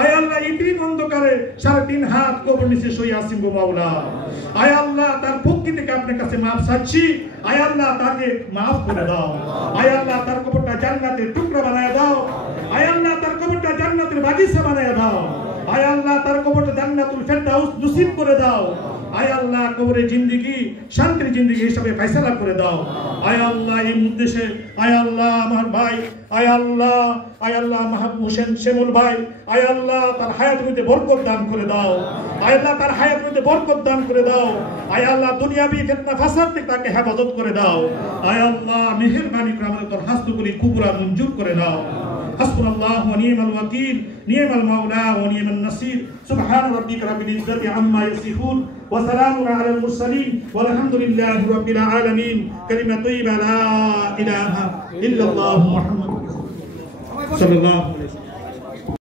আয় আল্লাহ ইতিম অন্ধকারে 3.5 হাত কবর নিচে শুয়ে আছেন গো মাওলা। আয় আল্লাহ তার পক্ষ থেকে আপনার কাছে মাফ চাচ্ছি। আয় আল্লাহ তাকে মাফ করে দাও। আয় আল্লাহ তার কবরটা জান্নাতের টুকরা বানায় দাও। আয় আল্লাহ তার কবরটা জান্নাতের বাগিচা বানায় দাও। আয় আল্লাহ তার কবরটা জান্নাতুল ফেরদাউস নসিব করে দাও। আয় আল্লাহ কবরে জিন্দেগি শান্তির জিন্দেগি হিসাবে ফয়সালা করে দাও। আয় আল্লাহ এই উদ্দেশ্যে আয় আল্লাহ আমার ভাই, আয় আল্লাহ মাহবুব হোসেন শ্যামল ভাই, আয় আল্লাহ তার হায়াতের মধ্যে বরকত দান করে দাও। আয় আল্লাহ তার হায়াতের মধ্যে বরকত দান করে দাও। আয় আল্লাহ দুনিয়াবি ফিতনা ফাসাদ থেকে তাকে হেফাজত করে দাও। আয় আল্লাহ মেহেরবানি করে আমাদের দরখাস্তগুলি কুবরা মঞ্জুর করে দাও। হাসবুনাল্লাহু ওয়া নি'মাল ওয়াকিল, নি'মাল মাওলা ওয়া নি'মান নাসির। সুবহান রাব্বিকা রাব্বিল ইজ্জাতি আম্মা ইয়াসিফুন ওয়া সালামুন আলাল মুরসালিন ওয়ালহামদুলিল্লাহি রাব্বিল আলামিন। কালিমা তাইয়্যিবা লা ইলাহা ইল্লাল্লাহু মুহাম্মাদুর রাসূলুল্লাহ সাল্লাল্লাহু আলাইহি ওয়াসাল্লাম।